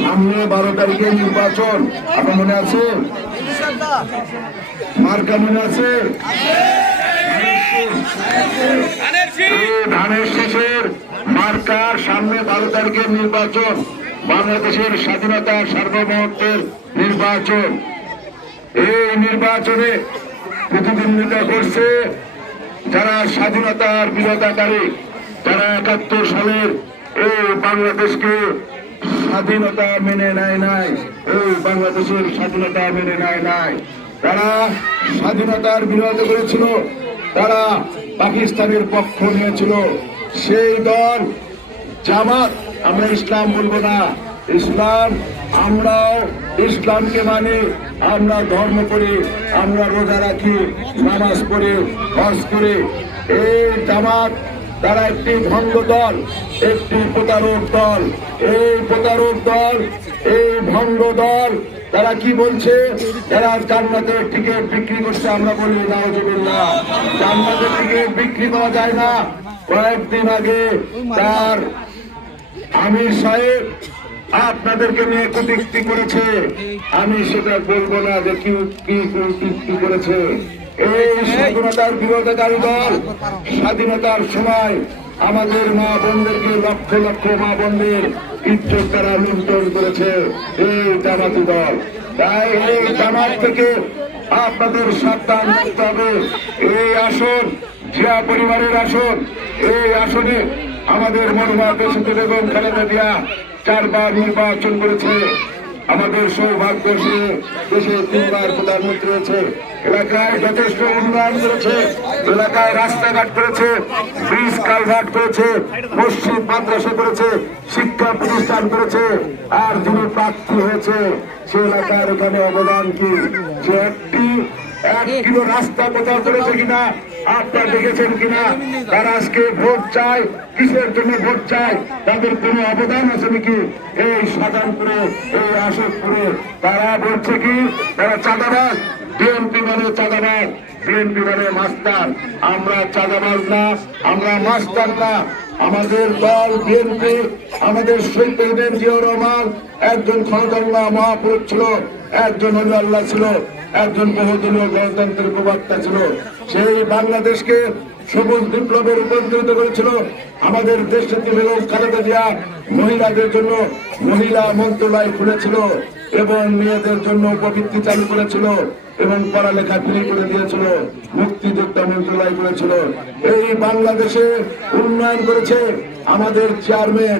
সামনে 12 তারিখে নির্বাচন, আপনার মনে আছে? মার্কা মনে আছে? ধানের শীষের মার্কার সামনে 12 তারিখের নির্বাচন, বাংলাদেশের স্বাধীনতার সার্বভৌমত্বের নির্বাচন। এই নির্বাচনে প্রতিদ্বন্দ্বিতা করছে যারা স্বাধীনতার বিরোধিতাকারী, যারা 71 সালের এই বাংলাদেশকে স্বাধীনতা মেনে নেয় নাই, এই বাংলাদেশের স্বাধীনতা মেনে নেয় নাই, তারা স্বাধীনতার বিরোধিতা করেছিল, তারা পাকিস্তানের পক্ষ নিয়েছিল। সেই দল জামাত, আমরা ইসলাম বলবো না, ইসলাম, আমরাও ইসলামকে মানি, আমরা ধর্ম করি, আমরা রোজা রাখি, নামাজ পড়ি, হজ করি। এই জামাত তারা একটি ভণ্ড দল, একটি প্রতারক দল। এই প্রতারক দল, এই ভণ্ড দল, তারা কি বলছে? তারা জান্নাতের টিকিট বিক্রি করছে। আমরা বলি নাউজুবিল্লাহ, জান্নাতের টিকিট বিক্রি করা যায় না। কয়েকদিন আগে তার আমির সাহেব আপনাদেরকে নিয়ে কটূক্তি করেছে, আমি সেটা বলবো না যে কি করেছে। এই স্বাধীনতার বিরোধিতাকারী দল স্বাধীনতার সময় আমাদের মা বোনদেরকে, লক্ষ লক্ষ মা বোনদের ইজ্জত তারা লুণ্ঠন করেছে এই জামাতি দল। তাই এই জামাত থেকে আপনাদের সাবধান থাকতে হবে। এই আসন জিয়া পরিবারের আসন, এই আসনে আমাদের মরহুমা দেশনেত্রী বেগম খালেদা জিয়া 4 বার নির্বাচন করেছে। আমাদের সৌভাগ্য, সে দেশে 3 বার প্রধানমন্ত্রী হয়েছে, এলাকায় যথেষ্ট উন্নয়ন করেছে, এলাকায় রাস্তাঘাট করেছে, ব্রিজ কালভার্ট করেছে, মসজিদ মাদ্রাসা করেছে, শিক্ষা প্রতিষ্ঠান করেছে। আর যিনি প্রার্থী হয়েছে সে এলাকার এখানে অবদান কি? সে 1 কিলো রাস্তা কোথাও করেছে কিনা আপনারা দেখেছেন কিনা? তারা আজকে ভোট চায়, কিসের জন্য ভোট চায়? তাদের কোন অবদান আছে নাকি? এই সাধারণপুরে, এই আশোকপুরে তারা বলছে কি তারা চাঁদাবাজ। বিএনপি মানে চাঁদাবাজ, বিএনপি মানে মাস্টার। আমরা চাঁদাবাজ না, আমরা মাস্টার না। আমাদের দল বিএনপি, আমাদের শহীদ প্রেসিডেন্ট জিয়াউর রহমান একজন ক্ষমতাল্লাহ মহাপুরুষ ছিল, একজন অলি আল্লাহ ছিল, একজন বহুদলীয় গণতন্ত্রের প্রবক্তা ছিল। সেই বাংলাদেশকে সবুজ বিপ্লবে রূপান্তরিত করেছিল। আমাদের দেশনেত্রী বেগম খালেদা জিয়া মহিলাদের জন্য মহিলা মন্ত্রণালয় খুলেছিল এবং মেয়েদের জন্য প্রবৃত্তি চালু করেছিল এবং পড়ালেখা ফ্রি করে দিয়েছিল, মুক্তিযোদ্ধা মন্ত্রণালয় করেছিল। এই বাংলাদেশে উন্নয়ন করেছে আমাদের চেয়ারম্যান।